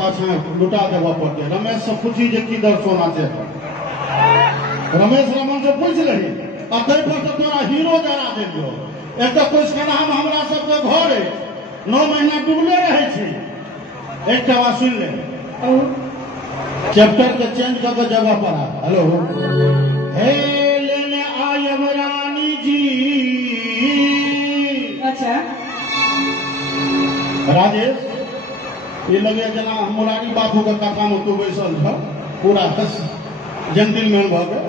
लुटा देवा पड़ते। रमेश से पूछी जे की दर सोना से रमेश रमन से पूछ रही पर तोरा हीरो जरा दियो। एक तो कुछ के नाम हमरा सबके घर 9 महीना डूबले रहे छी। एक बात सुन ले, चैप्टर के चेंज करके जगह पर आ। हेलो हे लेने आयम रानी जी। अच्छा राजेश ये लगे जना मुरारी बापू के कथा में तू बैसल छ पूरा जेंटलमैन भ गए।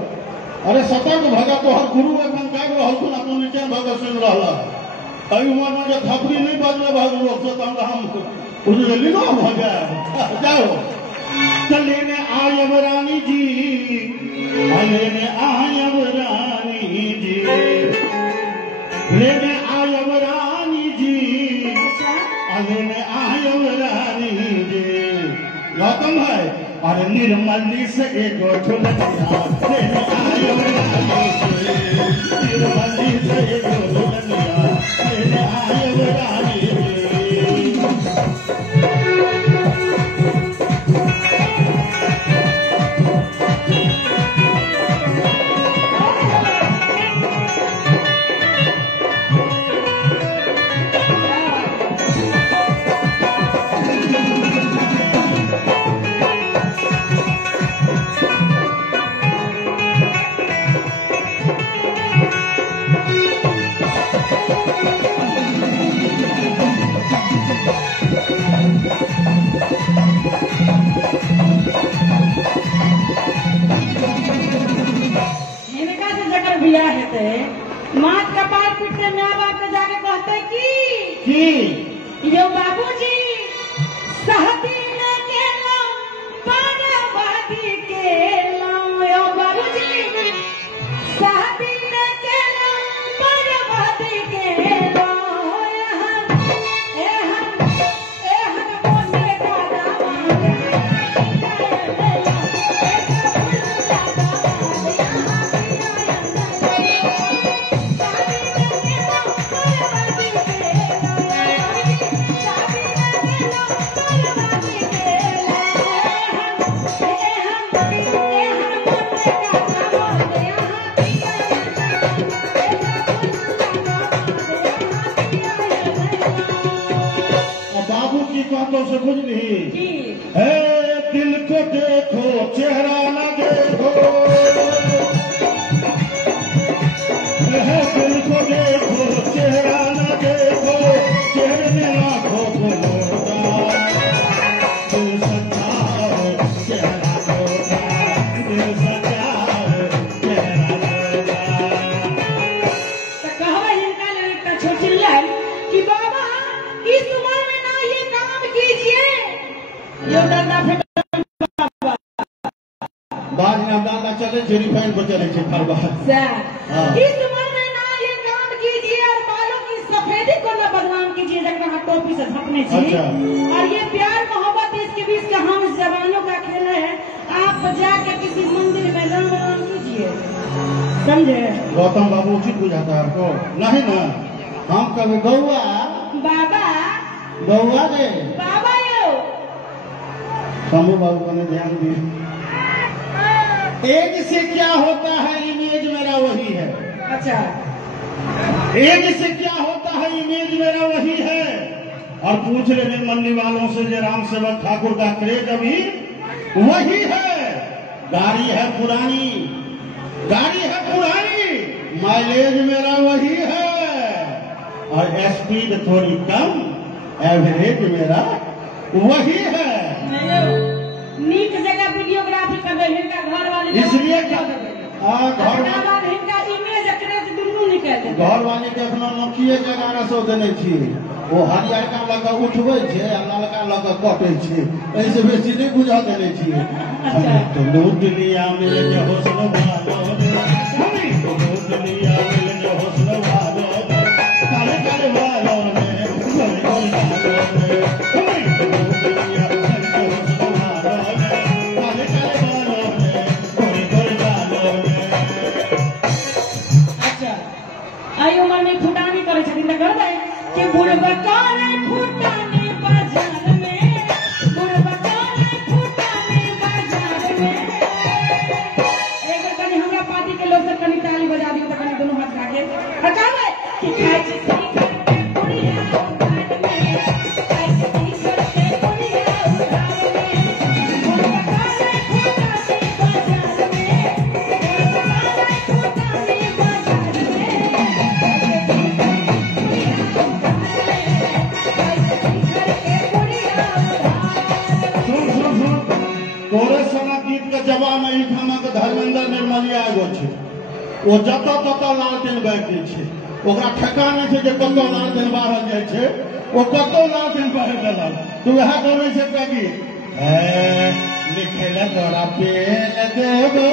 अरे सतर्क भगा तो हर गुरु एकदम गाबि रहल तू अपन नीचे भगा सुन रहल। अई उम्र में जो थपड़ी नहीं बजले भाग लोग से हम उजली ना भ गए। जाओ चले ने आयम रानी जी, लेने आयम रानी जी, लेने आयम रानी जी, लेने आयम रानी जी। गौतम है अरे निर्मली से एक झुलनिया लेने आयम रानी जी, निर्मली से एक झुलनिया लेने आयम रानी जी। मात कपार पीटते माँ बाप ने जाके कहते कि यो बाबूजी सहती न केलम पारावादी केलम। यो बाबूजी सहती न केलम पारावादी केलम। एहन मोटे दादा से बुझली है दिल को देखो चेहरा न देखो, है दिल को देखो चेहरा न देखो, चेहरे में आंखों को लोटा दिल सच्चा है चेहरा लोटा, दिल सच्चा है चेहरा लोटा। तो कहवा इनका लगता छोचिल्ला कि बाबा इस उम्र में ना ये काम कीजिए। यो दादा बाद में दादा चले रिफाइन पर चले इस उम्र में ना ये काम कीजिए और बालों की सफेदी को न बदनाम कीजिए जगह टोपी से ढकने चाहिए। और ये प्यार मोहब्बत इसके बीच का हम जवानों का खेल है। आप जाके किसी मंदिर में रंग कीजिए, समझे? गौतम बाबू उचित बुझाता है आपको नहीं ना? हम कभी गौआ बाबा गौआ दे बाबा यो शंभू बाबू को ध्यान दिए। एज से क्या होता है इमेज मेरा वही है। अच्छा एज से क्या होता है इमेज मेरा वही है। और पूछ लेने मंडी वालों से जो राम सेवक ठाकुर का क्रेज अभी वही है। गाड़ी है पुरानी, गाड़ी है पुरानी, माइलेज मेरा वही है। और स्पीड थोड़ी कम, एवरेज मेरा वही है। नीक जगह वीडियोग्राफी कर रहे हैं घर वाले, इसलिए क्या घर इमेज क्रेज दुनू निकल घर वाले के अपना नोकिए के गाना सब देने छी। वो हरियरका लगा उठबै छे आ ललका लगा कटे छे, ऐसे बेसी नहीं बुझा देने छी। तो दुनिया में जो हुस्न वालो रे, तो दुनिया में जो हुस्न वालो काले काले वालों ने काले काले वालों ने दुनिया में जो हुस्न वालो काले काले वालों ने गोरे गोरे वालों ने। अच्छा आई उम्र में फुटानी करे छथिन त कर दे कि बुढ़बा करे फुटानी बाजार में, बुढ़बा धर्मेंद्र निर्मलिया एगो छै, वो जतऽ ततऽ लालटेन बारि दै छै, ओकरा ठेका नहि छै जे कतऽ लालटेन बारल जाइ छै, वो कतौ लालटेन बारि देलक। तो वएह गौरव छै कि लिखे ले तोरा पेन देबो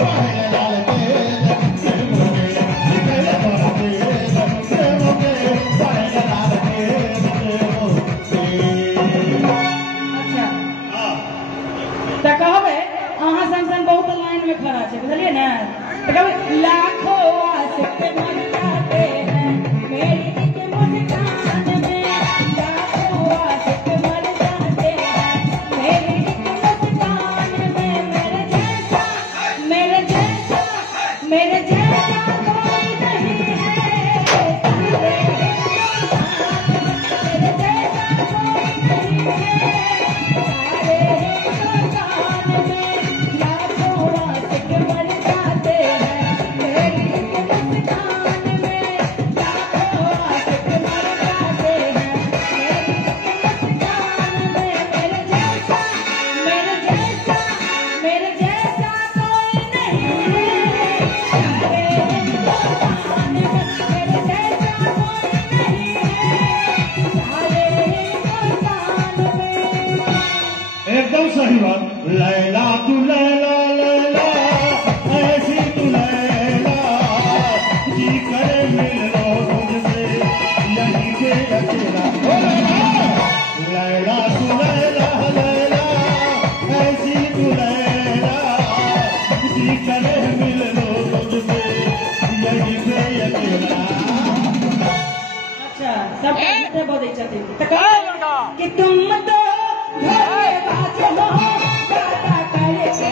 पढ़े लालटेन देबो लिखे ले तोरा पेन देबो पढ़े लालटेन देबो। अच्छा तो कहबे अहाँ संग बहुत लाइन में खड़ा छै, बुझलिए ना? तो कहबे लाखों आशिक मर जाते हैं मेरी एक मुस्कान में, लाखों आशिक मर जाते हैं मेरी एक मुस्कान में, मेरे जैसा मेरे जैसा मेरे जैसा कोई नहीं है, मेरे जैसा कोई नहीं है, एकदम सही बात। लैला तू लैला लैला ऐसी तू लैला जी करे मिल लो मुझसे यहीं पे अकेला। लैला तू लैला लैला ऐसी तू लैला जी करे मिल लो मुझसे यहीं पे अकेला। अच्छा सब बोले छथिन कि तुम तो धोखेबाज हो, वादा करके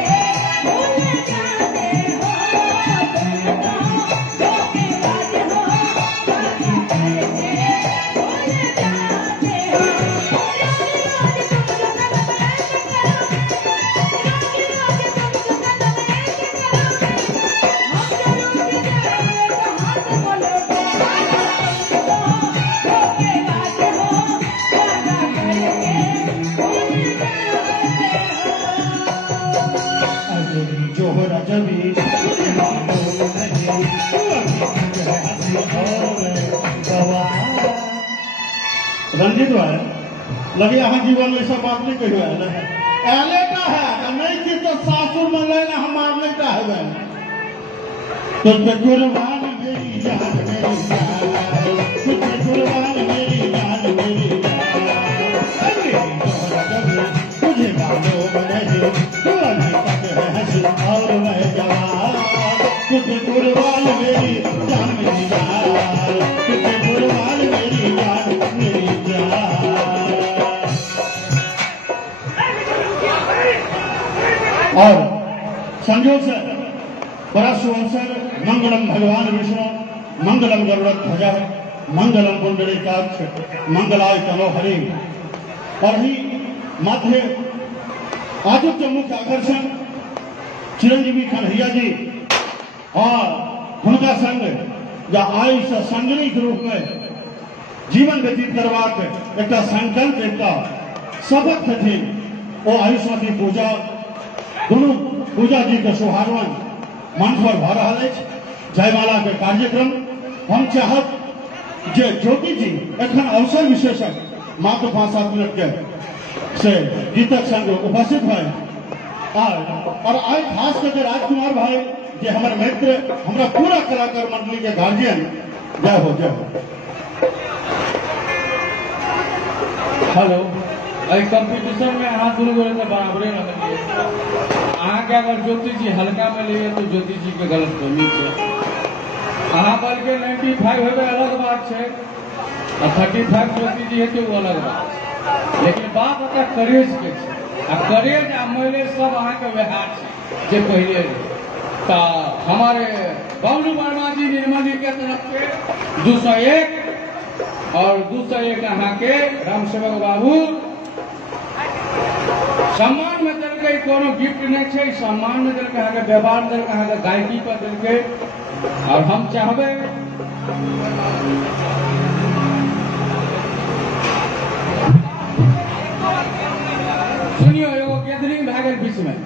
भूल जाते हो, तुम तो धोखेबाज हो, वादा करके भूल जाते हो, रोज रोज तुम जो कदम ऐसे करोगे, रोज रोज तुम जो कदम ऐसे करोगे, हम जरूर जाएंगे तो हाथ बोलोगे, तुम तो धोखेबाज हो, वादा करके जोहरा जबी रंजित भाई लगे यहाँ जीवन में सब बात नहीं कही है एले का है नहीं कि तो सासुर में लेना हमार नहीं का है तो कुर्बान मेरी जान मेरी जान कुर्बान मेरी जान मेरी जान तुझे मानो नहीं और मैं जवान तुझे कुर्बान मेरी जान मेरी जान तुझे कुर्बान मेरी जान मेरी जान। और संयोग से बड़ा सुअवसर मंगलम भगवान विष्णु मंगलम गरुड़ध्वज मंगलम पुंडरीकाक्ष मंगलाय तनो हरि। और ही मध्य आदित्य मुख्य आकर्षण चिरंजीवी कन्हैया जी और उनका संग या आयुष संगनी के रूप में जीवन व्यतीत करवाक एक संकल्प एक शपथ थी वो आयुष्मती पूजा दोनों पूजा जी के शुभारंभ मंच पर भ रहा है। जयमाला के कार्यक्रम हम चाहत जे ज्योति जी एखन अवसर विशेषक मात्र 5-7 मिनट के से गीतक संग उपस्थित है और आज खास करके राजकुमार भाई जे हमारे मित्र हमारा पूरा कलाकार मंडली के गार्जियन जय हो जय हो। हेलो कंपटीशन में अहाँ दोनों गोरे से बराबरे रखिए। अहाँ के अगर ज्योति जी हल्का में लिए तो ज्योति जी के गलत फहमी है। अहाँ बल्कि 95 होवे अलग बात है और 35 ज्योति जी है तो वो अलग बात, लेकिन बात होता करेज के करेज आ महिला सब अहाँ के व्यवहार से पहले तो हमारे बबलू वर्मा जी निर्मली के तरफ से 201 और 201 अहाँ के राम सेवक बाबू सम्मान में दिलके कोनो गिफ्ट नहीं है, सम्मान में दिलके अहाँ के व्यवहार दिलके अहाँ के गायकी पर दिलके। और हम चाहबे सुनियो एगो गैदरिंग भए गेल बीच में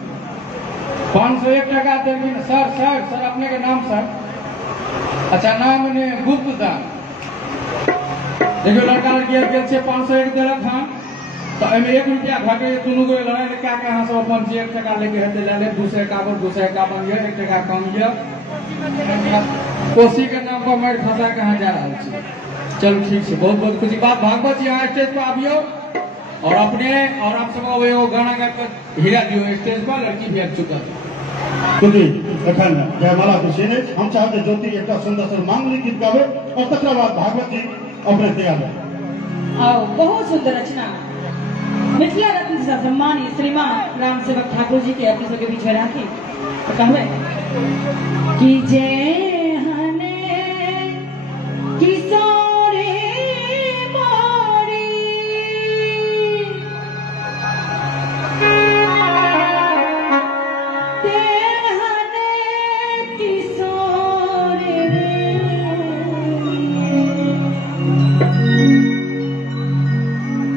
501 टका देंगे सर। सर सर अपने के नाम सर? अच्छा नाम ने गुप्ता। देखियो लड़का लड़की गेल छे 501 देलक हाँ तो एमे 1 रुपया घटे दुनू को लड़ाई क्या के यहाँ सब अपन 1 टका लेके हेते ले ले 251 ये 1 टका कम ये कोसी के नाम पर मार फंसा के यहाँ जा रहा है। चलो ठीक है बहुत बहुत खुशी बात। भागवत यहाँ स्टेज पर आबियो और अपने और आप सब वो गाना गा कर हीरा दियो स्टेज पर लड़की भी आ चुका क्योंकि एखन जयमाला के सीन हम चाहते ज्योति एक सुंदर सा मांगलिक गीत गावे और तकरा बाद भागवत जी अपने तैयार है। आओ बहुत सुंदर रचना मिथिला रत्न से सम्मानित श्रीमान राम सेवक ठाकुर जी के अपने सबके बीच में राखी कहवे कि जय हने किशोरी मोरी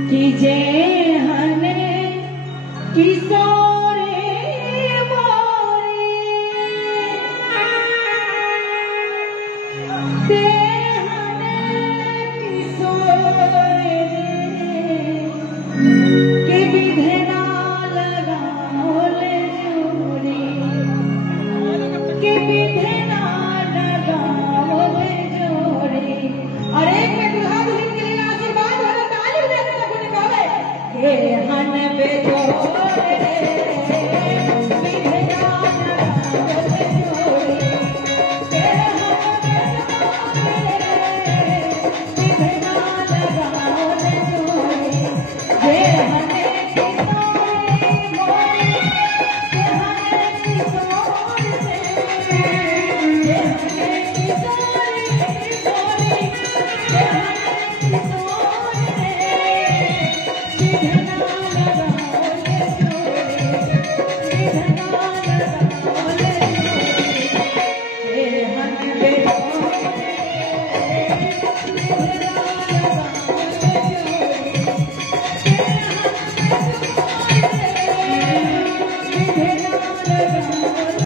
कि जय हने किशोरी मोरी ते हने किशोरी के विधना लगाओले जोरी के विधना लगाओले जोरी। और एक में दुल्हा दुल्हन के लिए आशीर्वाद वाला ताली बजाते सबको निकाले हे हन बेजोरे